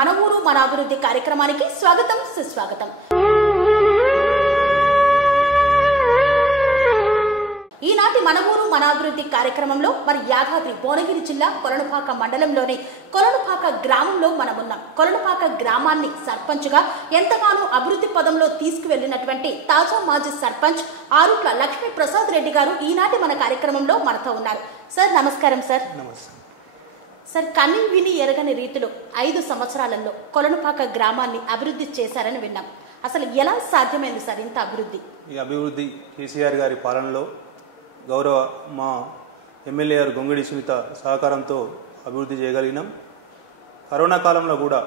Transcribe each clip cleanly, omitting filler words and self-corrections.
మన ఊరు మన అభివృద్ధి కార్యక్రమానికి స్వాగతం సుస్వాగతం. ఈనాటి మన ఊరు మన అభివృద్ధి కార్యక్రమంలో మరి యాదాద్రి భువనగిరి జిల్లా కొలనుపాక మండలంలోని కొలనుపాక గ్రామంలో మనమున్నాం. కొలనుపాక గ్రామాన్ని సర్పంచ్గా ఎంతగానో అభివృద్ధి పదంలో తీసుకువెళ్లినటువంటి తాజా మాజీ సర్పంచ్ ఆరుట్ల లక్ష్మీ ప్రసాద్ రెడ్డి గారు ఈనాటి మన కార్యక్రమంలో మనతో ఉన్నారు. సార్ నమస్కారం. సార్ సార్, కన్ని విని ఎరగని రీతిలో 5 సంవత్సరాలలో కొలనుపాక గ్రామాన్ని అభివృద్ధి చేశారని విన్నాం. అసలు ఎలా సాధ్యమైంది సార్ ఇంత అభివృద్ధి? ఈ అభివృద్ధి కేసీఆర్ గారి పాలనలో గౌరవ మా ఎమ్మెల్యే గారు గొంగిడి సునీత సహకారంతో అభివృద్ధి చేయగలిగినాం. కరోనా కాలంలో కూడా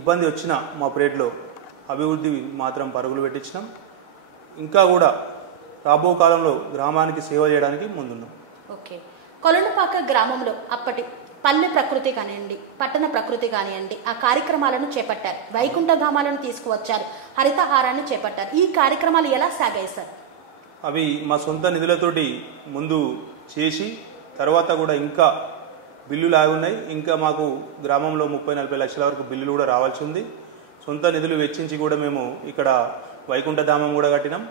ఇబ్బంది వచ్చిన మా ప్రేట్లో అభివృద్ధి మాత్రం పరుగులు పెట్టించినాం. ఇంకా కూడా రాబో కాలంలో గ్రామానికి సేవ చేయడానికి ముందున్నాం. ఓకే, కొలనుపాక గ్రామంలో అప్పటి పల్లె ప్రకృతి కానివ్వండి, పట్టణ ప్రకృతి కానివ్వండి, ఆ కార్యక్రమాలను చేపట్టారు. వైకుంఠ ధామాలను తీసుకువచ్చారు, హరితహారాన్ని చేపట్టారు. ఈ కార్యక్రమాలు ఎలా సాగాయి సార్? అవి మా సొంత నిధులతోటి ముందు చేసి తర్వాత కూడా ఇంకా బిల్లులు ఆగి ఉన్నాయి. ఇంకా మాకు గ్రామంలో 30-40 లక్షల వరకు బిల్లులు కూడా రావాల్సి ఉంది. సొంత నిధులు వెచ్చించి కూడా మేము ఇక్కడ వైకుంఠ ధామం కూడా కట్టినాం.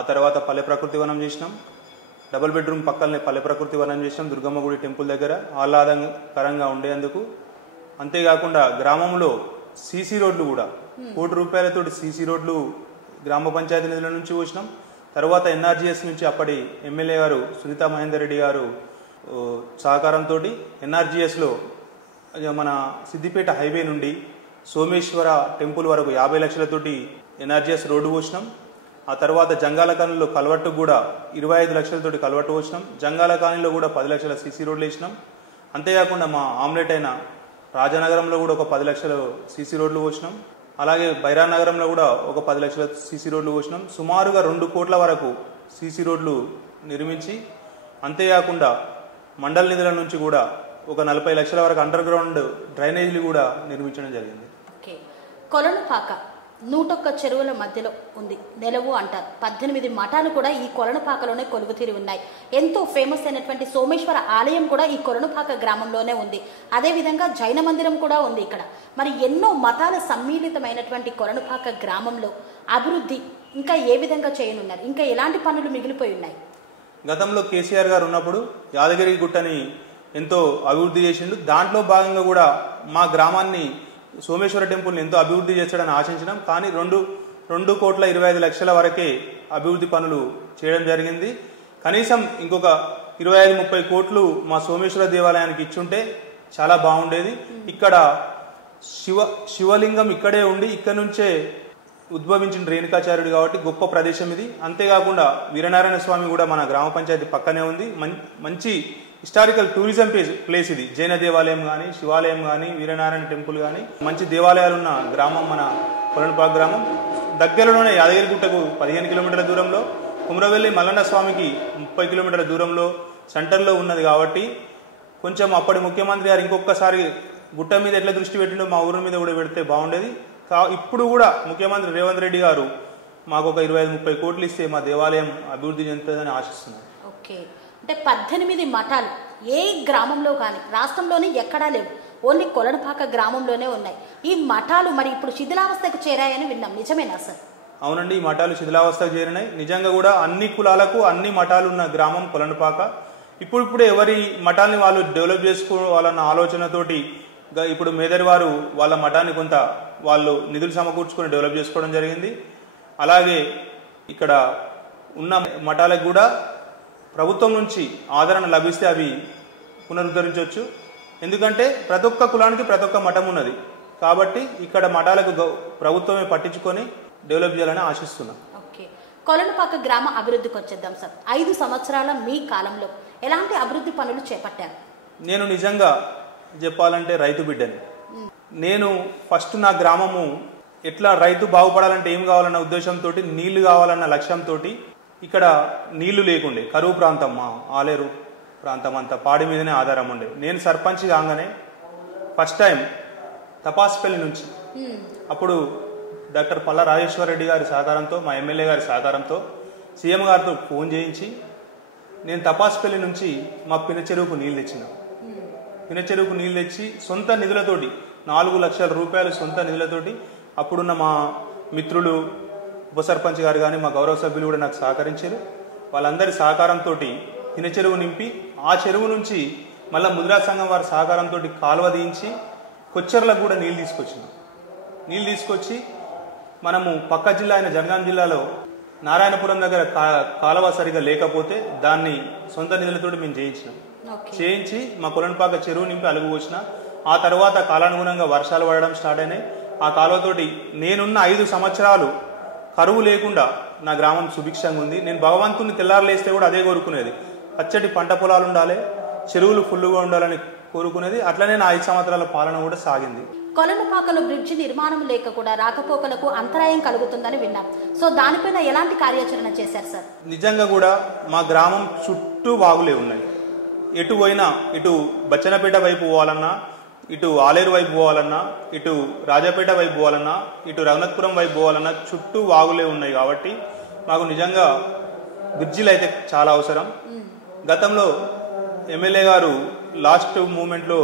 ఆ తర్వాత పల్లె ప్రకృతి వనం చేసినాం. డబుల్ బెడ్రూమ్ పక్కనే పల్లె ప్రకృతి వనం చేసినాం దుర్గమ్మ గుడి టెంపుల్ దగ్గర ఆహ్లాదకరంగా ఉండేందుకు. అంతేకాకుండా గ్రామంలో సీసీ రోడ్లు కూడా 1 కోటి రూపాయలతోటి సీసీ రోడ్లు గ్రామ పంచాయతీ నిధుల నుంచి పోసినాం. తర్వాత ఎన్ఆర్జీఎస్ నుంచి అప్పటి ఎమ్మెల్యే గారు సునీతా మహేందర్ రెడ్డి గారు సహకారంతో ఎన్ఆర్జీఎస్లో మన సిద్దిపేట హైవే నుండి సోమేశ్వర టెంపుల్ వరకు 50 లక్షలతోటి ఎన్ఆర్జీఎస్ రోడ్డు పోసినాం. ఆ తర్వాత జంగాల కాలనీలో కల్వర్టు కూడా 25 లక్షలతోటి కల్వర్టు పోసినాం. జంగాల కాలనీలో కూడా 10 లక్షల సీసీ రోడ్లు వేసినాం. అంతేకాకుండా మా ఆమ్లెట్ అయిన రాజనగరంలో కూడా ఒక 10 లక్షల సీసీ రోడ్లు పోసినాం. అలాగే బైరా నగరంలో కూడా ఒక 10 లక్షల సీసీ రోడ్లు పోసినాం. సుమారుగా 2 కోట్ల వరకు సీసీ రోడ్లు నిర్మించి, అంతేకాకుండా మండల నిధుల నుంచి కూడా ఒక 40 లక్షల వరకు అండర్ గ్రౌండ్ డ్రైనేజీలు కూడా నిర్మించడం జరిగింది. ఓకే, కొలనుపాక 101 చెరువుల మధ్యలో ఉంది. నెలవు అంటారు. 18 మఠాలు కూడా ఈ కొలనుపాకలోనే కొలువుతీరి ఉన్నాయి. ఎంతో ఫేమస్ అయినటువంటి సోమేశ్వర ఆలయం కూడా ఈ కొలనుపాక గ్రామంలోనే ఉంది. అదేవిధంగా జైన మందిరం కూడా ఉంది ఇక్కడ. మరి ఎన్నో మతాల సమ్మిళితమైనటువంటి కొలనుపాక గ్రామంలో అభివృద్ధి ఇంకా ఏ విధంగా చేయనున్నారు? ఇంకా ఎలాంటి పనులు మిగిలిపోయి ఉన్నాయి? గతంలో కేసీఆర్ గారు ఉన్నప్పుడు యాదగిరి గుట్టని ఎంతో అభివృద్ధి చేసిండు. దాంట్లో భాగంగా కూడా మా గ్రామాన్ని సోమేశ్వర టెంపుల్ని ఎంతో అభివృద్ధి చేస్తాడని ఆశించినాం. కానీ 2,25 లక్షల వరకే అభివృద్ధి పనులు చేయడం జరిగింది. కనీసం ఇంకొక 25-30 కోట్లు మా సోమేశ్వర దేవాలయానికి ఇచ్చుంటే చాలా బాగుండేది. ఇక్కడ శివలింగం ఇక్కడే ఉండి ఇక్కడ నుంచే ఉద్భవించిన రేణుకాచార్యుడు కాబట్టి గొప్ప ప్రదేశం ఇది. అంతేకాకుండా వీరనారాయణ స్వామి కూడా మన గ్రామ పంచాయతీ పక్కనే ఉంది. మంచి హిస్టారికల్ టూరిజం ప్లేస్ ఇది. జైన దేవాలయం కానీ, శివాలయం కానీ, వీరనారాయణ టెంపుల్ కానీ, మంచి దేవాలయాలున్న గ్రామం మన కొలనుపాక గ్రామం. దగ్గరలోనే యాదగిరిగుట్టకు 15 కిలోమీటర్ల దూరంలో, కుమ్రవెల్లి మల్లన్న స్వామికి 30 కిలోమీటర్ల దూరంలో సెంటర్లో ఉన్నది కాబట్టి కొంచెం అప్పటి ముఖ్యమంత్రి గారు ఇంకొకసారి గుట్ట మీద ఎట్లా దృష్టి పెట్టిండో మా ఊరి మీద కూడా పెడితే బాగుండేది. ఇప్పుడు కూడా ముఖ్యమంత్రి రేవంత్ రెడ్డి గారు మాకు ఒక 25-30 కోట్లు ఇస్తే మా దేవాలయం అభివృద్ధి చెందుతుందని ఆశిస్తున్నాను. ఓకే, అంటే 18 మఠాలు ఏ గ్రామంలో కానీ రాష్ట్రంలోని ఎక్కడా లేవు, ఓన్లీ కొలనుపాక గ్రామంలోనే ఉన్నాయి. ఈ మఠాలు మరి ఇప్పుడు శిథిలావస్థకు చేరాయని విన్నాం, నిజమేనా సార్? అవునండి, ఈ మఠాలు శిథిలావస్థకు చేరినాయి. నిజంగా కూడా అన్ని కులాలకు అన్ని మఠాలు ఉన్న గ్రామం కొలనుపాక. ఇప్పుడిప్పుడే ఎవరి మఠాన్ని వాళ్ళు డెవలప్ చేసుకోవాలన్న ఆలోచనతోటి ఇప్పుడు మేదరి వారు వాళ్ళ మఠాన్ని కొంత వాళ్ళు నిధులు సమకూర్చుకొని డెవలప్ చేసుకోవడం జరిగింది. అలాగే ఇక్కడ ఉన్న మఠాలకు కూడా ప్రభుత్వం నుంచి ఆదరణ లభిస్తే అవి పునరుద్ధరించవచ్చు. ఎందుకంటే ప్రతి ఒక్క కులానికి ప్రతి ఒక్క మఠం ఉన్నది కాబట్టి ఇక్కడ మఠాలకు ప్రభుత్వమే పట్టించుకొని డెవలప్ చేయాలని ఆశిస్తున్నాం. ఓకే, కొలనుపాక గ్రామ అభివృద్ధికి వచ్చేద్దాం సార్. 5 సంవత్సరాల మీ కాలంలో ఎలాంటి అభివృద్ధి పనులు చేపట్టారు? నేను నిజంగా చెప్పాలంటే రైతు బిడ్డని. నేను ఫస్ట్ నా గ్రామము ఎట్లా రైతు బాగుపడాలంటే ఏం కావాలన్న ఉద్దేశంతో, నీళ్లు కావాలన్న లక్ష్యంతో, ఇక్కడ నీళ్లు లేకుండే కరువు ప్రాంతం, మా ఆలేరు ప్రాంతం అంతా పాడి మీదనే ఆధారం ఉండే. నేను సర్పంచ్ కాగానే ఫస్ట్ టైం తపాస్పల్లి నుంచి అప్పుడు డాక్టర్ పల్లా రాజేశ్వర రెడ్డి గారి సహకారంతో, మా ఎమ్మెల్యే గారి సహకారంతో సీఎం గారితో ఫోన్ చేయించి నేను తపాస్పల్లి నుంచి మా పిన చెరువుకు నీళ్ళు తెచ్చిన. పిన చెరువుకు నీళ్ళు తెచ్చి సొంత నిధులతోటి 4 లక్షల రూపాయలు సొంత నిధులతోటి అప్పుడున్న మా మిత్రులు ఉప సర్పంచ్ గారు కానీ మా గౌరవ సభ్యులు కూడా నాకు సహకరించారు. వాళ్ళందరి సహకారంతో హిన చెరువు నింపి ఆ చెరువు నుంచి మళ్ళీ ముద్రా సంఘం వారి సహకారంతో కాలువ తీయించి కొచ్చెర్లకు కూడా నీళ్ళు తీసుకొచ్చినాం. నీళ్ళు తీసుకొచ్చి మనము పక్క జిల్లా అయిన జనగాం జిల్లాలో నారాయణపురం దగ్గర కాలువ సరిగా లేకపోతే దాన్ని సొంత నిధులతో మేము చేయించి మా కొలనుపాక చెరువు నింపి అలుగు పోసిన. ఆ తర్వాత కాలానుగుణంగా వర్షాలు పడడం స్టార్ట్ అయినాయి. ఆ కాలువతోటి నేనున్న 5 సంవత్సరాలు కరువు లేకుండా నా గ్రామం సుభిక్షంగా ఉంది. నేను భగవంతుని తెల్లారులేస్తే కూడా అదే కోరుకునేది, పచ్చటి పంట పొలాలు ఉండాలి, చెరువులు ఫుల్లుగా ఉండాలని కోరుకునేది. అట్లనే నా 5 సంవత్సరాల పాలన కూడా సాగింది. కొలనుపాకలో బ్రిడ్జి నిర్మాణం లేక కూడా రాకపోకలకు అంతరాయం కలుగుతుందని విన్నాం. సో దానిపైన ఎలాంటి కార్యాచరణ చేశారు సార్? నిజంగా కూడా మా గ్రామం చుట్టూ వాగులే ఉన్నాయి. ఎటు పోయినా, ఇటు బచ్చనపేట వైపు పోవాలన్నా, ఇటు ఆలేరు వైపు పోవాలన్నా, ఇటు రాజాపేట వైపు పోవాలన్నా, ఇటు రఘునాథపురం వైపు పోవాలన్నా చుట్టూ వాగులే ఉన్నాయి. కాబట్టి మాకు నిజంగా బ్రిడ్జిలు అయితే చాలా అవసరం. గతంలో ఎమ్మెల్యే గారు లాస్ట్ మూమెంట్లో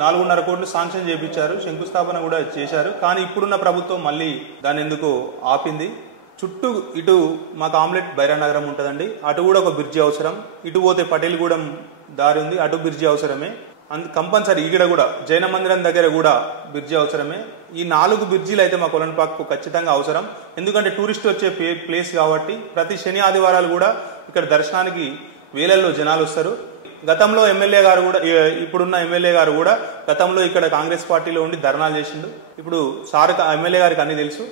4.5 కోట్లు శాంక్షన్ చేయించారు, శంకుస్థాపన కూడా చేశారు. కానీ ఇప్పుడున్న ప్రభుత్వం మళ్ళీ దాన్ని ఎందుకు ఆపింది. చుట్టూ ఇటు మాకు ఆమ్లెట్ బైరానగరం ఉంటుందండి, అటు కూడా ఒక బ్రిడ్జి అవసరం. ఇటు పోతే పటేల్గూడెం దారి ఉంది, అటు బ్రిడ్జి అవసరమే. కంపల్సరీ ఇక్కడ కూడా జైన మందిరం దగ్గర కూడా బ్రిడ్జి అవసరమే. ఈ 4 బ్రిడ్జిలు అయితే మా కొలనుపాకకు ఖచ్చితంగా అవసరం. ఎందుకంటే టూరిస్ట్ వచ్చే ప్లేస్ కాబట్టి ప్రతి శని ఆదివారాలు కూడా ఇక్కడ దర్శనానికి వేలల్లో జనాలు వస్తారు. గతంలో ఎమ్మెల్యే గారు కూడా, ఇప్పుడున్న ఎమ్మెల్యే గారు కూడా గతంలో ఇక్కడ కాంగ్రెస్ పార్టీలో ఉండి ధర్నాలు చేసిండు. ఇప్పుడు సార్ ఎమ్మెల్యే గారికి అన్ని తెలుసు.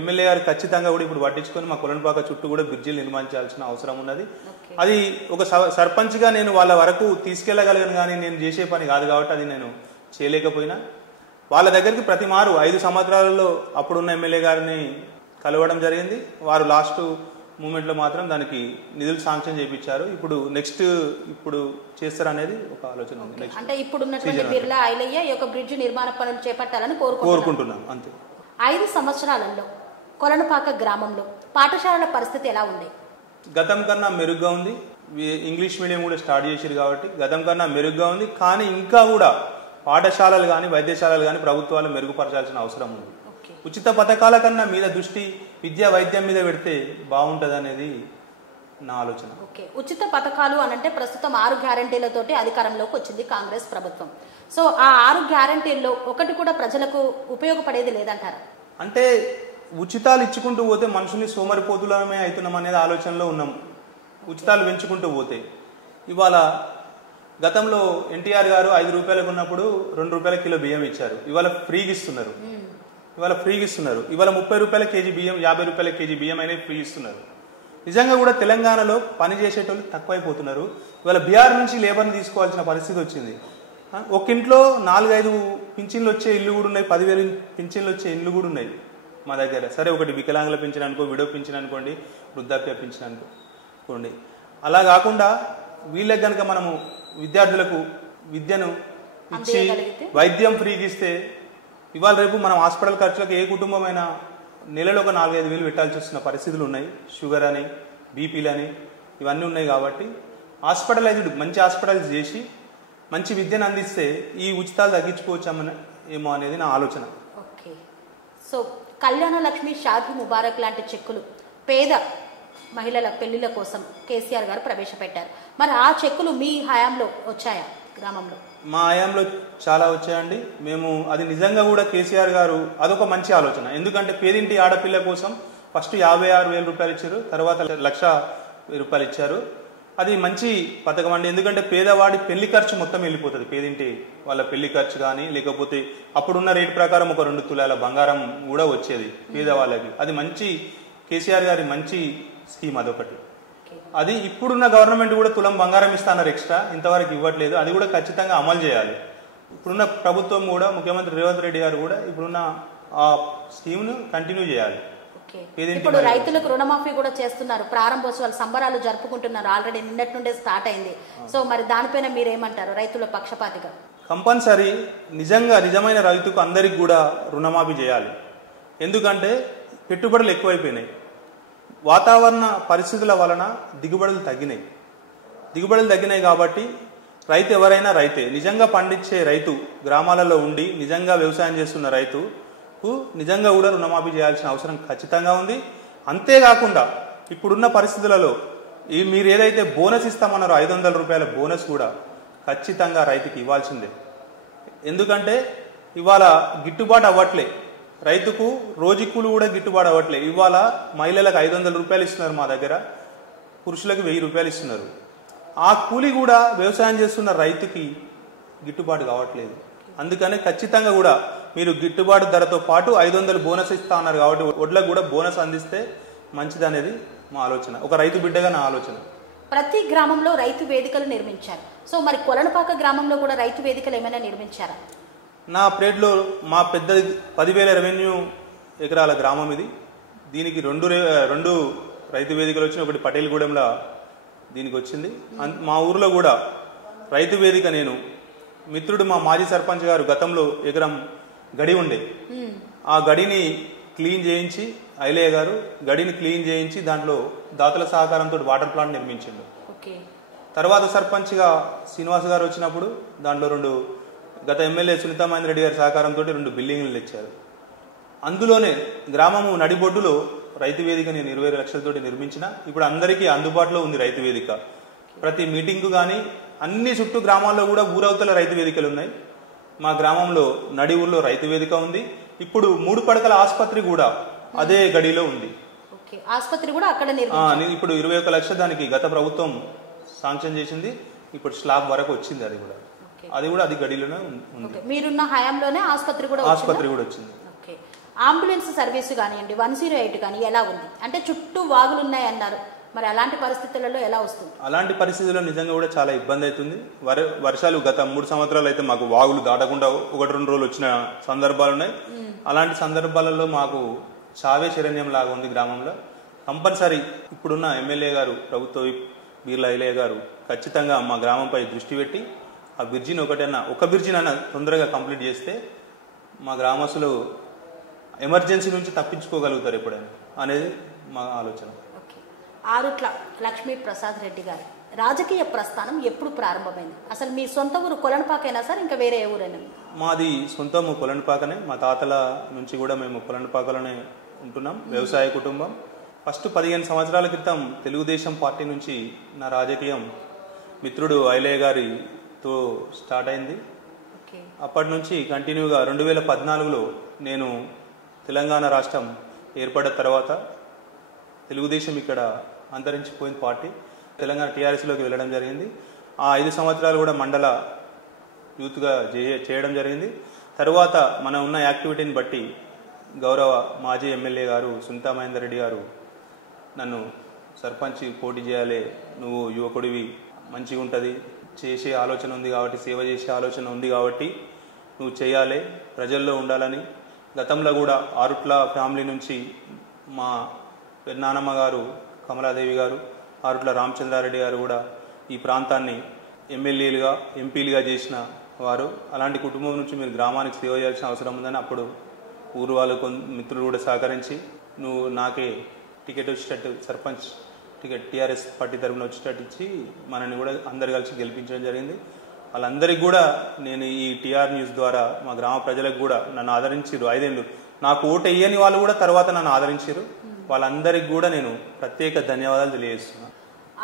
ఎమ్మెల్యే గారు ఖచ్చితంగా కూడా ఇప్పుడు పట్టించుకొని మా కొలనుపాక చుట్టూ కూడా బ్రిడ్జిలు నిర్మించాల్సిన అవసరం ఉన్నది. అది ఒక సర్పంచ్ గా నేను వాళ్ళ వరకు తీసుకెళ్లగలిగాను, కానీ నేను చేసే పని కాదు కాబట్టి అది నేను చేయలేకపోయినా. వాళ్ళ దగ్గరికి ప్రతి మారు 5 సంవత్సరాలలో అప్పుడున్న ఎమ్మెల్యే గారిని కలవడం జరిగింది. వారు లాస్ట్ మూమెంట్లో మాత్రం దానికి నిధులు శాంక్షన్ చేయించారు. ఇప్పుడు నెక్స్ట్ చేస్తారనేది ఒక ఆలోచన ఉంది. అంటే ఇప్పుడున్నటువంటి బిర్లా ఐలయ్య ఈ యొక్క బ్రిడ్జ్ నిర్మాణ పనులు చేపట్టాలని కోరుకుంటున్నాం. అంతే. 5 సంవత్సరాలలో కొలనుపాక గ్రామంలో పాఠశాలల పరిస్థితి ఎలా ఉంది? గతం కన్నా మెరుగ్గా ఉంది. ఇంగ్లీష్ మీడియం కూడా స్టార్ట్ చేశారు కాబట్టి గతం కన్నా మెరుగ్గా ఉంది. కానీ ఇంకా కూడా పాఠశాలలు కానీ వైద్యశాలలు కానీ ప్రభుత్వాలు మెరుగుపరచాల్సిన అవసరం ఉంది. ఉచిత పథకాల కన్నా మీద దృష్టి విద్యా వైద్యం మీద పెడితే బాగుంటది అనేది నా ఆలోచన. ఓకే, ఉచిత పథకాలు అనంటే ప్రస్తుతం 6 గ్యారంటీలతోటి అధికారంలోకి వచ్చింది కాంగ్రెస్ ప్రభుత్వం. సో ఆ 6 గ్యారంటీల్లో ఒకటి కూడా ప్రజలకు ఉపయోగపడేది లేదంటారా? అంటే ఉచితాలు ఇచ్చుకుంటూ పోతే మనుషుల్ని సోమరిపోతులమే అవుతున్నాం అనేది ఆలోచనలో ఉన్నాం. ఉచితాలు పెంచుకుంటూ పోతే ఇవాళ గతంలో ఎన్టీఆర్ గారు 5 రూపాయలకు ఉన్నప్పుడు 2 రూపాయల కిలో బియ్యం ఇచ్చారు. ఇవాళ ఫ్రీగా ఇస్తున్నారు. ఇవాళ 30 రూపాయల కేజీ బియ్యం, 50 రూపాయల కేజీ బియ్యం అనేది ఫ్రీ ఇస్తున్నారు. నిజంగా కూడా తెలంగాణలో పని చేసేటోళ్ళు తక్కువైపోతున్నారు. ఇవాళ బీహార్ నుంచి లేబర్ని తీసుకోవాల్సిన పరిస్థితి వచ్చింది. ఒక ఇంట్లో 4-5 పింఛన్లు వచ్చే ఇల్లు కూడా ఉన్నాయి, 10,000 పింఛన్లు వచ్చే ఇల్లు కూడా ఉన్నాయి మా దగ్గర. సరే, ఒకటి వికలాంగుల పింఛన్ అనుకో, విడో పింఛన్ అనుకోండి, వృద్ధాప్య పింఛన్ అనుకోండి. అలా కాకుండా వీళ్ళకి కనుక మనము విద్యార్థులకు విద్యను ఇచ్చి వైద్యం ఫ్రీగా ఇస్తే ఇవాళ రేపు మనం హాస్పిటల్ ఖర్చులకు ఏ కుటుంబమైనా నెలలో ఒక 4-5 వేలు పెట్టాల్సి వస్తున్న పరిస్థితులు ఉన్నాయి. షుగర్ అని, బీపీలని ఇవన్నీ ఉన్నాయి. కాబట్టి మంచి హాస్పిటల్స్ చేసి మంచి విద్యను అందిస్తే ఈ ఉచితాలు తగ్గించుకోవచ్చామని ఏమో అనేది నా ఆలోచన. ఓకే, సో కళ్యాణ లక్ష్మి, షాదీ ముబారక్ లాంటి చెక్కులు పేద మహిళల పెళ్లిళ్ల కోసం కేసీఆర్ గారు ప్రవేశపెట్టారు. మరి ఆ చెక్కులు మీ హయాంలో వచ్చాయా? గ్రామంలో మా హయాంలో చాలా వచ్చాయండి. మేము అది నిజంగా కూడా కేసీఆర్ గారు అదొక మంచి ఆలోచన. ఎందుకంటే పేదింటి ఆడపిల్ల కోసం ఫస్ట్ 56,000 రూపాయలు ఇచ్చారు, తర్వాత 1,00,000 రూపాయలు ఇచ్చారు. అది మంచి పథకం అండి. ఎందుకంటే పేదవాడి పెళ్లి ఖర్చు మొత్తం వెళ్ళిపోతుంది. పేదింటి వాళ్ళ పెళ్లి ఖర్చు కానీ, లేకపోతే అప్పుడున్న రేటు ప్రకారం ఒక 2 తులాల బంగారం కూడా వచ్చేది పేదవాళ్ళకి. అది మంచి కేసీఆర్ గారి మంచి స్కీమ్ అదొకటి. అది ఇప్పుడున్న గవర్నమెంట్ కూడా తులం బంగారం ఇస్తాన్నారు ఎక్స్ట్రా, ఇంతవరకు ఇవ్వట్లేదు. అది కూడా ఖచ్చితంగా అమలు చేయాలి. ఇప్పుడున్న ప్రభుత్వం కూడా, ముఖ్యమంత్రి రేవంత్ రెడ్డి గారు కూడా ఇప్పుడున్న ఆ స్కీమ్ను కంటిన్యూ చేయాలి. ఇప్పుడు రైతులకు రుణమాఫీ కూడా చేస్తున్నారు, ప్రారంభోత్సవాలు సంబరాలు జరుపుకుంటున్నారు. ఆల్రెడీ నిన్నటి నుండే స్టార్ట్ అయింది. సో మరి దానిపైన మీరేమంటారు రైతుల పక్షపాతిగా? కంపల్సరీ నిజమైన రైతుకు అందరికి కూడా రుణమాఫీ చేయాలి. ఎందుకంటే పెట్టుబడులు ఎక్కువైపోయినాయి. వాతావరణ పరిస్థితుల వలన దిగుబడులు తగ్గినాయి కాబట్టి రైతు ఎవరైనా రైతే, నిజంగా పండించే రైతు, గ్రామాలలో ఉండి నిజంగా వ్యవసాయం చేస్తున్న రైతుకు నిజంగా కూడా రుణమాఫీ చేయాల్సిన అవసరం ఖచ్చితంగా ఉంది. అంతేకాకుండా ఇప్పుడున్న పరిస్థితులలో మీరు ఏదైతే బోనస్ ఇస్తామన్నారో 500 రూపాయల బోనస్ కూడా ఖచ్చితంగా రైతుకి ఇవ్వాల్సిందే. ఎందుకంటే ఇవాళ గిట్టుబాటు అవ్వట్లే, రైతుకు రోజు కూలి కూడా గిట్టుబాటు అవ్వట్లే. ఇవాళ మహిళలకు 500 రూపాయలు ఇస్తున్నారు మా దగ్గర, పురుషులకు 1000 రూపాయలు ఇస్తున్నారు. ఆ కూలి కూడా వ్యవసాయం చేస్తున్న రైతుకి గిట్టుబాటు కావట్లేదు. అందుకని ఖచ్చితంగా కూడా మీరు గిట్టుబాటు ధరతో పాటు 500 బోనస్ ఇస్తా అన్నారు కాబట్టి వడ్లకు కూడా బోనస్ అందిస్తే మంచిది అనేది మా ఆలోచన, ఒక రైతు బిడ్డగా నా ఆలోచన. ప్రతి గ్రామంలో రైతు వేదికలు నిర్మించారు. సో మరి కొలనుపాక గ్రామంలో కూడా రైతు వేదికలు ఏమైనా నిర్మించారా? నా ప్లేట్లో మా పెద్ద 10,000 రెవెన్యూ ఎకరాల గ్రామం ఇది. దీనికి రెండు రైతు వేదికలు వచ్చినాయి. ఒకటి పటేల్గూడెంలో దీనికి వచ్చింది. మా ఊర్లో కూడా రైతు వేదిక, నేను మిత్రుడు మా మాజీ సర్పంచ్ గారు గతంలో ఎకరం గడి ఉండే, ఆ గడిని క్లీన్ చేయించి, ఐలయ్య గారు గడిని క్లీన్ చేయించి దాంట్లో దాతల సహకారంతో వాటర్ ప్లాంట్ నిర్మించిండు. తర్వాత సర్పంచ్గా శ్రీనివాస్ గారు వచ్చినప్పుడు దాంట్లో గత ఎమ్మెల్యే సునీతా మహేందర్ రెడ్డి గారి సహకారంతో 2 బిల్డింగ్లు తెచ్చారు. అందులోనే గ్రామము నడిబొడ్డులో రైతు వేదిక నేను 20 లక్షలతోటి నిర్మించిన. ఇప్పుడు అందరికీ అందుబాటులో ఉంది రైతు వేదిక. ప్రతి మీటింగ్కు కానీ అన్ని చుట్టూ గ్రామాల్లో కూడా ఊరవతల రైతు వేదికలు ఉన్నాయి. మా గ్రామంలో నడి ఊర్లో రైతు వేదిక ఉంది. ఇప్పుడు 3 పడకల ఆసుపత్రి కూడా అదే గడిలో ఉంది. ఆసుపత్రి కూడా అక్కడ ఇప్పుడు 21 లక్ష దానికి గత ప్రభుత్వం శాంక్షన్ చేసింది. ఇప్పుడు స్లాబ్ వరకు వచ్చింది. అది కూడా అది గడిలోనే ఉంది. మీరున్న హయాంలోనే ఆసుపత్రి కూడా వచ్చింది. అంబులెన్స్ సర్వీస్ కానివ్వండి, 108 కానీ ఎలా ఉంది? అంటే చుట్టూ వాగులు ఉన్నాయి అన్నారు, మరి అలాంటి పరిస్థితులలో ఎలా వస్తుంది? అలాంటి పరిస్థితుల్లో నిజంగా కూడా చాలా ఇబ్బంది అవుతుంది. వర్షాలు గత 3 సంవత్సరాలు అయితే మాకు వాగులు దాటకుండా 1-2 రోజులు వచ్చిన సందర్భాలు ఉన్నాయి. అలాంటి సందర్భాలలో మాకు చావే శరణ్యం లాగా ఉంది గ్రామంలో. కంపల్సరీ ఇప్పుడున్న ఎమ్మెల్యే గారు, ప్రభుత్వ బీర్లా ఐలయ్య గారు ఖచ్చితంగా మా గ్రామంపై దృష్టి పెట్టి ఆ బ్రిడ్జిని ఒక బ్రిడ్జినైనా తొందరగా కంప్లీట్ చేస్తే మా గ్రామస్తులు ఎమర్జెన్సీ నుంచి తప్పించుకోగలుగుతారు ఎప్పుడైనా అనేది మా ఆలోచన. ఆరుట్ల లక్ష్మీ ప్రసాద్ రెడ్డి గారు రాజకీయ ప్రస్థానం ఎప్పుడు ప్రారంభమైంది? అసలు మీ సొంత ఊరు కొలనుపాకైనా సార్, ఇంకా వేరే ఊరైనా? మాది సొంతము కొలనుపాకనే. మా తాతల నుంచి కూడా మేము కొలనుపాకలోనే ఉంటున్నాం. వ్యవసాయ కుటుంబం. ఫస్ట్ 15 సంవత్సరాల క్రితం తెలుగుదేశం పార్టీ నుంచి నా రాజకీయం మిత్రుడు ఐలయ్య గారితో స్టార్ట్ అయింది. అప్పటి నుంచి కంటిన్యూగా 2014లో నేను తెలంగాణ రాష్ట్రం ఏర్పడ్డ తర్వాత తెలుగుదేశం ఇక్కడ అంతరించిపోయిన పార్టీ, తెలంగాణ టీఆర్ఎస్లోకి వెళ్ళడం జరిగింది. ఆ 5 సంవత్సరాలు కూడా మండల యూత్గా చేయడం జరిగింది. తర్వాత మనం ఉన్న యాక్టివిటీని బట్టి గౌరవ మాజీ ఎమ్మెల్యే గారు సునీతా మహేందర్ రెడ్డి గారు నన్ను సర్పంచ్ పోటీ చేయాలి, నువ్వు యువకుడివి, మంచిగా ఉంటుంది, చేసే ఆలోచన ఉంది కాబట్టి, సేవ చేసే ఆలోచన ఉంది కాబట్టి నువ్వు చేయాలి, ప్రజల్లో ఉండాలని. గతంలో కూడా ఆరుట్ల ఫ్యామిలీ నుంచి మా పెద్దనానమ్మ గారు కమలాదేవి గారు, ఆరుట్ల రామచంద్రారెడ్డి గారు కూడా ఈ ప్రాంతాన్ని ఎమ్మెల్యేలుగా ఎంపీలుగా చేసిన వారు. అలాంటి కుటుంబం నుంచి మీరు గ్రామానికి సేవ చేయాల్సిన అవసరం ఉందని అప్పుడు ఊరు వాళ్ళు మిత్రులు కూడా సహకరించి నువ్వు నాకే టికెట్ వచ్చేటట్టు, సర్పంచ్ టికెట్ టీఆర్ఎస్ పార్టీ తరఫున వచ్చేటట్టు ఇచ్చి మనని కూడా అందరు కలిసి గెలిపించడం జరిగింది. వాళ్ళందరికీ కూడా నేను ఈ టీఆర్ న్యూస్ ద్వారా మా గ్రామ ప్రజలకు కూడా నన్ను ఆదరించారు. 5 ఏళ్ళు నాకు ఓటు వేయని వాళ్ళు కూడా తర్వాత నన్ను ఆదరించారు. వాళ్ళందరికీ కూడా నేను ప్రత్యేక ధన్యవాదాలు తెలియజేస్తున్నాను.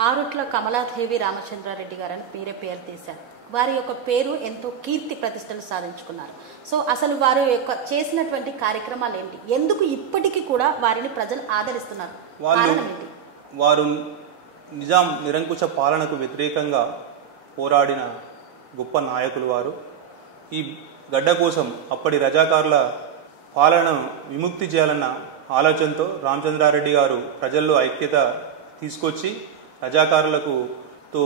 ఆరుట్ల కమలాదేవి రామచంద్రారెడ్డి గారని మీరే పేరు తీశారు. వారి యొక్క పేరు ఎంతో కీర్తి ప్రతిష్టలు సాధించుకున్నారు. సో అసలు వారు యొక్క చేసినటువంటి కార్యక్రమాలు ఏంటి? ఎందుకు ఇప్పటికీ కూడా వారిని ప్రజలు ఆదరిస్తున్నారు? వారు నిజాం నిరంకుశ పాలనకు వ్యతిరేకంగా పోరాడిన గొప్ప నాయకులు వారు. ఈ గడ్డ కోసం అప్పటి రజాకారుల పాలనను విముక్తి చేయాలన్న ఆలోచనతో రామచంద్రారెడ్డి గారు ప్రజల్లో ఐక్యత తీసుకొచ్చి రజాకారులతో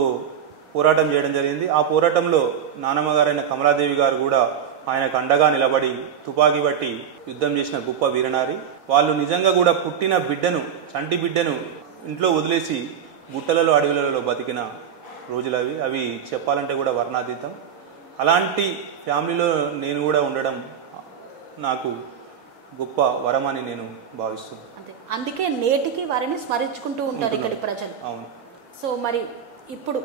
పోరాటం చేయడం జరిగింది. ఆ పోరాటంలో నానమ్మ గారైన కమలాదేవి గారు కూడా ఆయనకు అండగా నిలబడి తుపాకీ బట్టి యుద్ధం చేసిన గొప్ప వీరనారి. వాళ్ళు నిజంగా కూడా పుట్టిన బిడ్డను, చంటి బిడ్డను ఇంట్లో వదిలేసి గుట్టలలో అడవులలో బతికిన రోజులు అవి చెప్పాలంటే కూడా వర్ణాతీతం. అలాంటి ఫ్యామిలీలో నేను కూడా ఉండడం నాకు గొప్ప వరం అని నేను భావిస్తున్నాను. అందుకే నేటికి వారిని స్మరించుకుంటూ ఉంటారు ఇక్కడి ప్రజలు. అవును. సో మరి ఇప్పుడు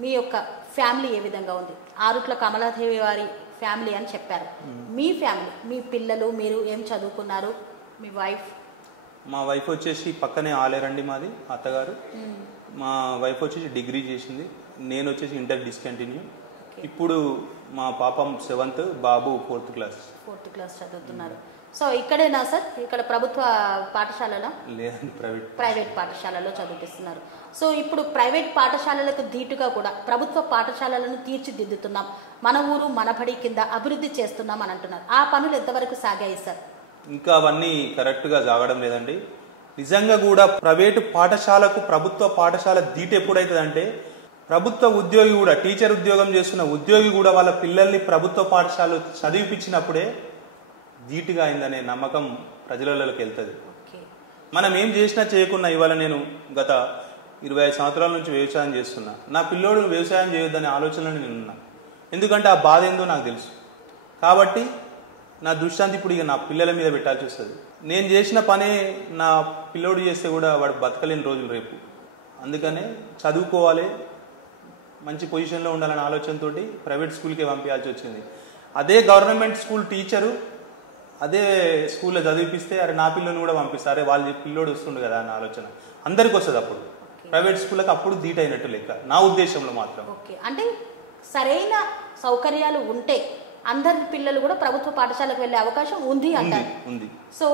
మీ యొక్క ఫ్యామిలీ ఏ విధంగా ఉంది? ఆరుట్ల కమలాదేవి వారి ఫ్యామిలీ అని చెప్పారు. మీ ఫ్యామిలీ, మీ పిల్లలు, మీరు ఏం చదువుకున్నారు? మీ వైఫ్? మా వైఫ్ వచ్చేసి పక్కనే ఆలేరండి మాది అత్తగారు. మా వైఫ్ వచ్చేసి డిగ్రీ చేసింది, నేను వచ్చేసి ఇంటర్ డిస్కంటిన్యూ. ఇప్పుడు మా పాపం 7th, బాబు 4th క్లాస్. 4th క్లాస్ చదువుతున్నారు. సో ఇక్కడేనా సార్? ఇక్కడ ప్రభుత్వ పాఠశాలలో? లేదండి, ప్రైవేట్ పాఠశాలలో చదివిస్తున్నారు. సో ఇప్పుడు ప్రైవేట్ పాఠశాలలకు ధీటుగా కూడా ప్రభుత్వ పాఠశాలలను తీర్చిదిద్దుతున్నాం, మన ఊరు మనబడి కింద అభివృద్ధి చేస్తున్నాం అని అంటున్నారు. ఆ పనులు ఎంతవరకు సాగాయి సార్? ఇంకా అవన్నీ కరెక్ట్గా సాగడం లేదండి. నిజంగా కూడా ప్రైవేటు పాఠశాలకు ప్రభుత్వ పాఠశాల ధీటు ఎప్పుడైతుందంటే, ప్రభుత్వ ఉద్యోగి కూడా, టీచర్ ఉద్యోగం చేస్తున్న ఉద్యోగి కూడా వాళ్ళ పిల్లల్ని ప్రభుత్వ పాఠశాల చదివిపించినప్పుడే ధీటుగా అయిందనే నమ్మకం ప్రజలలోకి వెళ్తుంది. మనం ఏం చేసినా చేయకున్నా, ఇవాళ నేను గత 25 సంవత్సరాల నుంచి వ్యవసాయం చేస్తున్నా, నా పిల్లోడు వ్యవసాయం చేయొద్దనే ఆలోచనలో నేను ఉన్నా. ఎందుకంటే ఆ బాధ ఏందో నాకు తెలుసు. కాబట్టి నా దృష్టాంతి ఇప్పుడు ఇక నా పిల్లల మీద పెట్టాల్సి వస్తుంది. నేను చేసిన పనే నా పిల్లోడు చేస్తే కూడా వాడు బతకలేని రోజులు రేపు. అందుకనే చదువుకోవాలి, మంచి పొజిషన్లో ఉండాలనే ఆలోచనతో ప్రైవేట్ స్కూల్కే పంపించాల్సి వచ్చింది. అదే గవర్నమెంట్ స్కూల్ టీచరు అదే స్కూల్లో చదివిపిస్తే, అరే నా పిల్లని కూడా పంపిస్తే, అరే వాళ్ళ పిల్లోడు వస్తుండు కదా అన్న ఆలోచన అందరికి వస్తుంది. అప్పుడు ప్రైవేట్ స్కూళ్ళకి అప్పుడు ధీట్ అయినట్టు లెక్క, నా ఉద్దేశంలో మాత్రం. ఓకే, అంటే సరైన సౌకర్యాలు ఉంటే అందరి పిల్లలు కూడా ప్రభుత్వ పాఠశాలకు వెళ్ళే అవకాశం ఉంది అంటారు. ఉంది. సో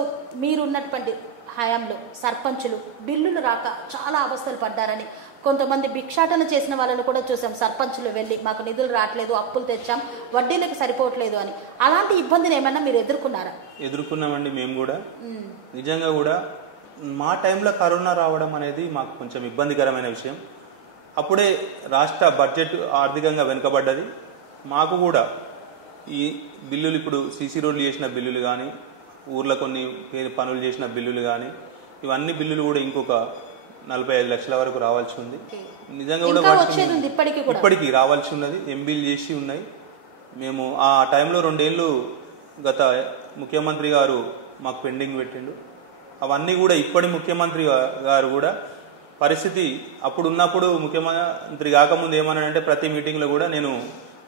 మీరున్నటువంటి హయాంలో సర్పంచులు బిల్లులు రాక చాలా అవస్థలు పడ్డారని, కొంతమంది భిక్షాటన చేసిన వాళ్ళని కూడా చూసాం. సర్పంచులు వెళ్ళి మాకు నిధులు రావట్లేదు, అప్పులు తెచ్చాం, వడ్డీలకు సరిపోవట్లేదు అని. అలాంటి ఇబ్బందిని ఏమన్నా మీరు ఎదుర్కొన్నారా? ఎదుర్కొన్నామండి మేము కూడా. నిజంగా కూడా మా టైంలో కరోనా రావడం అనేది మాకు కొంచెం ఇబ్బందికరమైన విషయం. అప్పుడే రాష్ట్ర బడ్జెట్ ఆర్థికంగా వెనుకబడ్డది. మాకు కూడా ఈ బిల్లులు, ఇప్పుడు సీసీ రోడ్లు చేసిన బిల్లులు కానీ, ఊర్లో కొన్ని పనులు చేసిన బిల్లులు కానీ, ఇవన్నీ బిల్లులు కూడా ఇంకొక 45 లక్షల వరకు రావాల్సి ఉంది. నిజంగా కూడా ఇప్పటికీ రావాల్సి ఉన్నది. ఎంబీలు చేసి ఉన్నాయి. మేము ఆ టైంలో 2 ఏళ్ళు గత ముఖ్యమంత్రి గారు మాకు పెండింగ్ పెట్టిండు. అవన్నీ కూడా ఇప్పటి ముఖ్యమంత్రి గారు కూడా పరిస్థితి అప్పుడు ఉన్నప్పుడు ముఖ్యమంత్రి కాకముందు ఏమన్నాడంటే, ప్రతి మీటింగ్లో కూడా నేను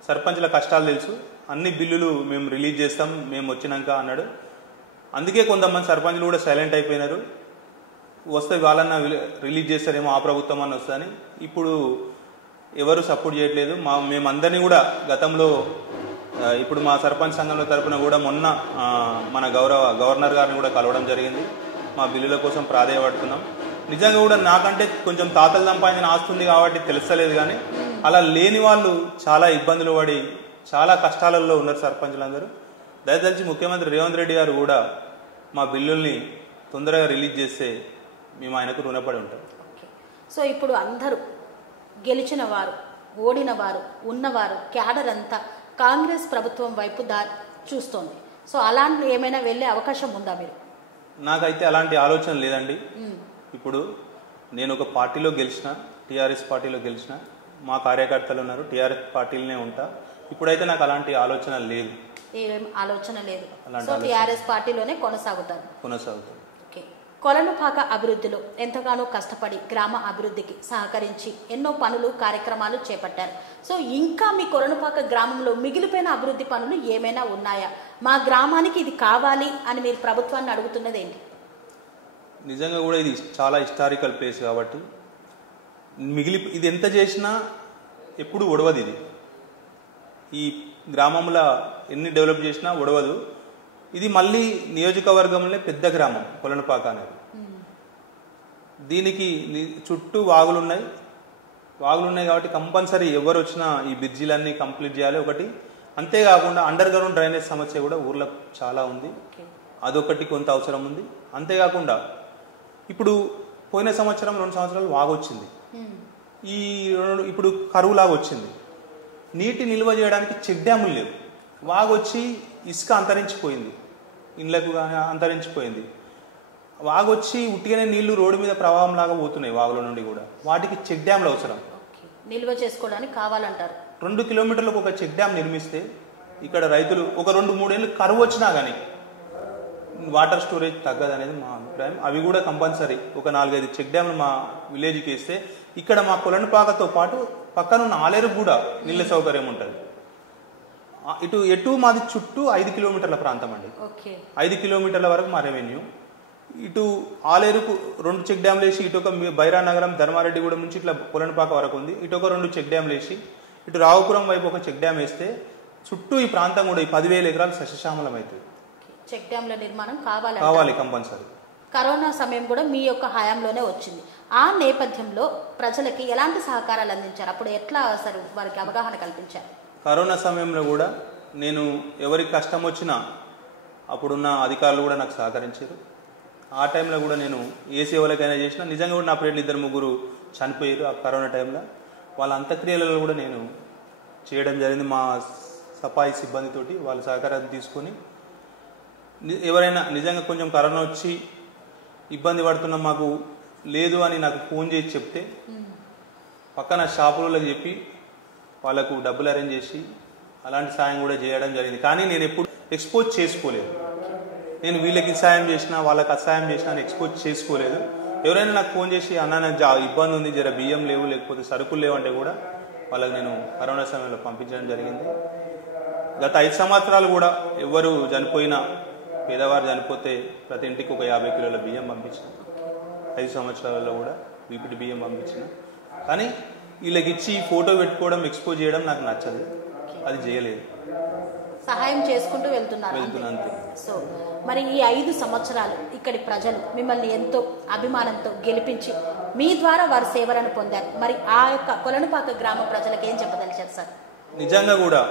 సర్పంచ్ల కష్టాలు తెలుసు, అన్ని బిల్లులు మేము రిలీజ్ చేస్తాం మేము వచ్చినాక అన్నాడు. అందుకే కొంతమంది సర్పంచ్లు కూడా సైలెంట్ అయిపోయినారు. వస్తే వాళ్ళన్న రిలీజ్ చేస్తారేమో, ఆ ప్రభుత్వం అని వస్తుందని. ఇప్పుడు ఎవరు సపోర్ట్ చేయట్లేదు. మేమందరినీ కూడా గతంలో, ఇప్పుడు మా సర్పంచ్ సంఘంలో తరపున కూడా మొన్న మన గవర్నర్ గారిని కూడా కలవడం జరిగింది. మా బిల్లుల కోసం ప్రాధేయపడుతున్నాం. నిజంగా కూడా నాకంటే కొంచెం తాతలు సంపాదించిన ఆస్తుంది కాబట్టి తెలుస్తలేదు, కానీ అలా లేని వాళ్ళు చాలా ఇబ్బందులు పడి చాలా కష్టాలలో ఉన్నారు సర్పంచులందరూ. దయచేసి ముఖ్యమంత్రి రేవంత్ రెడ్డి గారు కూడా మా బిల్లుల్ని తొందరగా రిలీజ్ చేస్తే మేము ఆయనకు రుణపడి ఉంటాం. సో ఇప్పుడు అందరూ గెలిచిన వారు, ఓడిన వారు, ఉన్నవారు, క్యాడర్ అంతా కాంగ్రెస్ ప్రభుత్వం వైపు చూస్తోంది. సో అలాంటి ఏమైనా వెళ్ళే అవకాశం ఉందా మీరు? నాకైతే అలాంటి ఆలోచన లేదండి. ఇప్పుడు నేను ఒక పార్టీలో గెలిచిన, టీఆర్ఎస్ పార్టీలో గెలిచిన, మా కార్యకర్తలు ఉన్నారు, టీఆర్ఎస్ పార్టీలోనే ఉంటా. ఇప్పుడైతే నాకు అలాంటి ఆలోచన లేదు. ఏం ఆలోచన లేదు. సో టీఆర్ఎస్ పార్టీలోనే కొనసాగుతారు. ఓకే. కొలనుపాక అభివృద్ధిలో ఎంతగానో కష్టపడి గ్రామ అభివృద్ధికి సహకరించి ఎన్నో పనులు, కార్యక్రమాలు చేపట్టారు. సో ఇంకా మీ కొలనుపాక గ్రామంలో మిగిలిపోయిన అభివృద్ధి పనులు ఏమైనా ఉన్నాయా? మా గ్రామానికి ఇది కావాలి అని మీరు ప్రభుత్వాన్ని అడుగుతున్నది ఏంటి? నిజంగా కూడా ఇది చాలా హిస్టారికల్ ప్లేస్ కాబట్టి ఇది ఎంత చేసినా ఎప్పుడు ఒడవదు. ఇది ఈ గ్రామంలో ఎన్ని డెవలప్ చేసినా ఒడవదు. ఇది మళ్ళీ నియోజకవర్గంలో పెద్ద గ్రామం కొలనుపాక అనేది. దీనికి చుట్టూ వాగులున్నాయి కాబట్టి కంపల్సరీ ఎవరు వచ్చినా ఈ బ్రిడ్జిలన్నీ కంప్లీట్ చేయాలి ఒకటి. అంతేకాకుండా అండర్ గ్రౌండ్ డ్రైనేజ్ సమస్య కూడా ఊర్లో చాలా ఉంది, అదొకటి కొంత అవసరం ఉంది. అంతేకాకుండా ఇప్పుడు పోయిన సంవత్సరం 2 సంవత్సరాలు వాగు వచ్చింది, ఇప్పుడు కరువులాగా వచ్చింది. నీటి నిల్వ చేయడానికి చెక్ డ్యాములు లేవు. వాగొచ్చి ఇసుక అంతరించిపోయింది, ఇండ్లకు కానీ అంతరించిపోయింది. వాగొచ్చి ఉట్టిగానే నీళ్లు రోడ్డు మీద ప్రవాహం లాగా పోతున్నాయి వాగుల నుండి కూడా. వాటికి చెక్ డ్యామ్లు అవసరం, నిల్వ చేసుకోవడానికి కావాలంటారు. 2 కిలోమీటర్లకు ఒక చెక్ డ్యామ్ నిర్మిస్తే ఇక్కడ రైతులు ఒక 2-3 ఏళ్ళు కరువు వచ్చినా కానీ వాటర్ స్టోరేజ్ తగ్గదనేది మా అభిప్రాయం. అభిప్రాయం. అవి కూడా కంపల్సరీ ఒక 4-5 చెక్ డ్యామ్లు మా విలేజ్కి వేస్తే ఇక్కడ మా కొలనుపాకతో పాటు పక్కనున్న ఆలేరుకు కూడా నీళ్ళ సౌకర్యం ఉంటుంది. ఎటు మాది చుట్టూ 5 కిలోమీటర్ల ప్రాంతం అండి. 5 కిలోమీటర్ల వరకు మా రెవెన్యూ. ఇటు ఆలేరుకు 2 చెక్ డ్యామ్లు వేసి ఇటు ఒక బైరా నగరం ధర్మారెడ్డిగూడెం నుంచి ఇట్లా కొలనుపాక వరకు ఉంది. ఇటు ఒక 2 చెక్ డ్యామ్లు వేసి ఇటు రావుపురం వైపు ఒక చెక్ డ్యామ్ వేస్తే చుట్టూ ఈ ప్రాంతం కూడా ఈ 10,000 ఎకరాలు సస్యశ్యామలం అవుతుంది. చెక్ డ్యామ్ల నిర్మాణం కావాలి కంపల్సరీ. కరోనా సమయం కూడా మీ యొక్క హయాంలోనే వచ్చింది. ఆ నేపథ్యంలో ప్రజలకి ఎలాంటి సహకారాలు అందించారు? అప్పుడు ఎట్లా అసలు వారికి అవగాహన కల్పించారు? కరోనా సమయంలో కూడా నేను ఎవరికి కష్టం వచ్చినా అప్పుడున్న అధికారులు కూడా నాకు సహకరించారు. ఆ టైంలో కూడా నేను ఏ సేవలకైనా చేసినా నిజంగా కూడా నా పేరు 2-3 చనిపోయారు ఆ కరోనా టైంలో. వాళ్ళ అంత్యక్రియలలో కూడా నేను చేయడం జరిగింది. మా సఫాయి సిబ్బందితోటి వాళ్ళ సహకారం తీసుకొని ఎవరైనా నిజంగా కొంచెం కరోనా వచ్చి ఇబ్బంది పడుతున్నా మాకు లేదు అని నాకు ఫోన్ చేసి చెప్తే పక్కన షాపులకు చెప్పి వాళ్ళకు డబ్బులు అరేంజ్ చేసి అలాంటి సాయం కూడా చేయడం జరిగింది. కానీ నేను ఎప్పుడు ఎక్స్పోజ్ చేసుకోలేదు. నేను వీళ్ళకి సాయం చేసినా వాళ్ళకి అసహాయం చేసినా ఎక్స్పోజ్ చేసుకోలేదు. ఎవరైనా నాకు ఫోన్ చేసి అన్న నాకు ఇబ్బంది ఉంది, జర బియ్యం లేవు లేకపోతే సరుకులు లేవు అంటే కూడా వాళ్ళకి నేను కరోనా సమయంలో పంపించడం జరిగింది. గత 5 సంవత్సరాలు కూడా ఎవరు చనిపోయినా పేదవారు చనిపోతే ప్రతి ఇంటికి ఒక 50 కిలోల బియ్యం పంపించిన. 5 సంవత్సరాలలో కూడా వీపిడి బియ్యం పంపించిన. కానీ వీళ్ళకి ఇచ్చి ఫోటో పెట్టుకోవడం ఎక్స్పోజ్ చేయడం నాకు నచ్చదు, అది చేయలేదు. సహాయం చేసుకుంటూ వెళ్తున్నారు అంతే. సో మరి ఈ 5 సంవత్సరాలు ఇక్కడి ప్రజలు మిమ్మల్ని ఎంతో అభిమానంతో గెలిపించి మీ ద్వారా వారి సేవలను పొందారు. మరి ఆ యొక్క కొలనుపాక గ్రామ ప్రజలకు ఏం చెప్పదలిచారు సార్? నిజంగా కూడా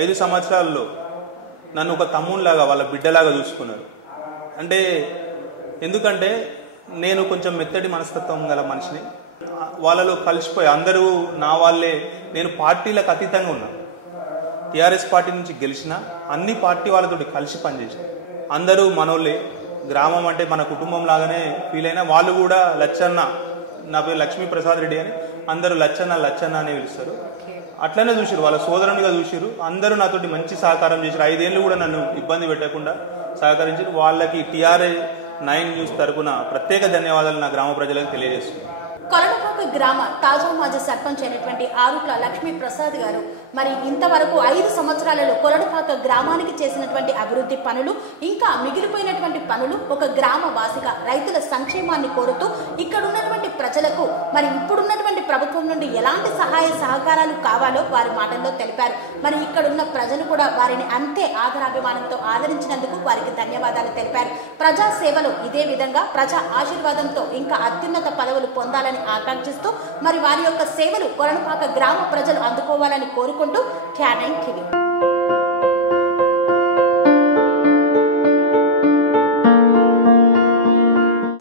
5 సంవత్సరాల్లో నన్ను ఒక తమ్ముళ్లాగా వాళ్ళ బిడ్డలాగా చూసుకున్నారు. ఎందుకంటే నేను కొంచెం మెత్తటి మనస్తత్వం గల మనిషిని. వాళ్ళలో కలిసిపోయి అందరూ నా వాళ్ళే. నేను పార్టీలకు అతీతంగా ఉన్నాను. టీఆర్ఎస్ పార్టీ నుంచి గెలిచిన అన్ని పార్టీ వాళ్ళతో కలిసి పనిచేసిన అందరూ మనోళ్ళే. గ్రామం అంటే మన కుటుంబం లాగానే ఫీల్ అయినా వాళ్ళు కూడా లచ్చన్న, నా పేరు లక్ష్మీప్రసాద్ రెడ్డి అని అందరూ లచ్చన్న అని పిలుస్తారు. అట్లనే చూసిరు, వాళ్ళ సోదరునిగా చూసిరు. అందరూ నాతోటి మంచి సహకారం చేశారు. 5 ఏళ్ళు కూడా నన్ను ఇబ్బంది పెట్టకుండా సహకరించారు. వాళ్ళకి TRI9 న్యూస్ తరపున ప్రత్యేక ధన్యవాదాలు నా గ్రామ ప్రజలకు తెలియజేస్తున్నాను. కొలనుపాక గ్రామ తాజా మాజీ సర్పంచ్ అయినటువంటి ఆరుట్ల లక్ష్మీప్రసాద్ గారు మరి ఇంతవరకు 5 సంవత్సరాలలో కొలనుపాక గ్రామానికి చేసినటువంటి అభివృద్ధి పనులు, ఇంకా మిగిలిపోయినటువంటి పనులు, ఒక గ్రామ వాసిగా రైతుల సంక్షేమాన్ని కోరుతూ ఇక్కడ ఉన్నటువంటి ప్రజలకు మరి ఇప్పుడున్నటువంటి ప్రభుత్వం నుండి ఎలాంటి సహాయ సహకారాలు కావాలో వారి మాటల్లో తెలిపారు. మరి ఇక్కడ ఉన్న ప్రజలు కూడా వారిని అంతే ఆదరాభిమానంతో ఆదరించినందుకు వారికి ధన్యవాదాలు తెలిపారు. ప్రజా సేవలు ఇదే విధంగా ప్రజా ఆశీర్వాదంతో ఇంకా అత్యున్నత పదవులు పొందాలని ఆకాంక్షిస్తూ మరి వారి యొక్క సేవలు కొలనుపాక గ్రామ ప్రజలు అందుకోవాలని కోరుకుంటూ క్యానైన్ టీవీ.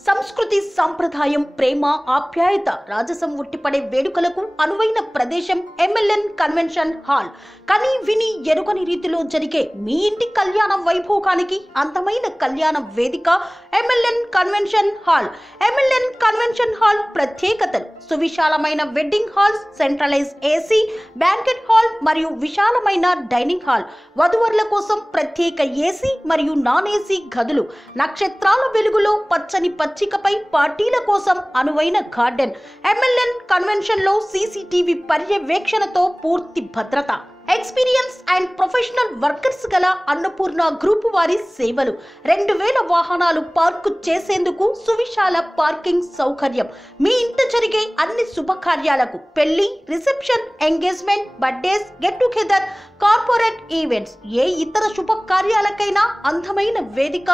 సంస్కృతి, సంప్రదాయం, ప్రేమ, ఆప్యాయత, రాజసం ఉట్టిపడే వేడుకలకు అనువైన ప్రదేశం MLN కన్వెన్షన్ హాల్. కని విని ఎరుగని రీతిలో జరిగే మీ ఇంటి కళ్యాణ వైభోగానికి అందమైన కళ్యాణ వేదిక MLN convention hall. MLN convention hall ప్రత్యేకతలు: సువిశాలమైన wedding halls, centralise AC banquet hall మరియు విశాలమైన డైనింగ్ హాల్, వధువరుల కోసం ప్రత్యేక AC మరియు నాన్ AC గదులు, నక్షత్రాల వెలుగులో పచ్చని పచ్చికపై పార్టీల కోసం అనువైన గార్డెన్. MLN కన్వెన్షన్ లో CCTV పర్యవేక్షణతో పూర్తి భద్రత. ఎక్స్పీరియన్స్ అండ్ ప్రొఫెషనల్ వర్కర్స్ గల అన్నపూర్ణ గ్రూప్ వారి సేవలు. 2000 వాహనాలు పార్కు చేసేందుకు సువిశాల పార్కింగ్ సౌకర్యం. మీ ఇంట జరిగే అన్ని శుభకార్యాలకు, పెళ్లి, reception, engagement, birthdays, get together, corporate events, ఏ ఇతర శుభకార్యాలకైనా అందమైన వేదిక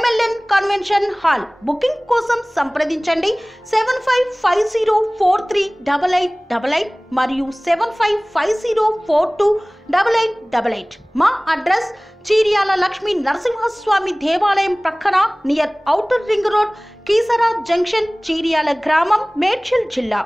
MLN కన్వెన్షన్ హాల్. బుకింగ్ కోసం సంప్రదించండి 7550438888 మరియు 7550428888. మా అడ్రస్ చీర్యాల లక్ష్మీ నరసింహస్వామి దేవాలయం ప్రక్కన, near outer ring road, Keesara junction, Cheeryal గ్రామం, మేడ్చల్ జిల్లా.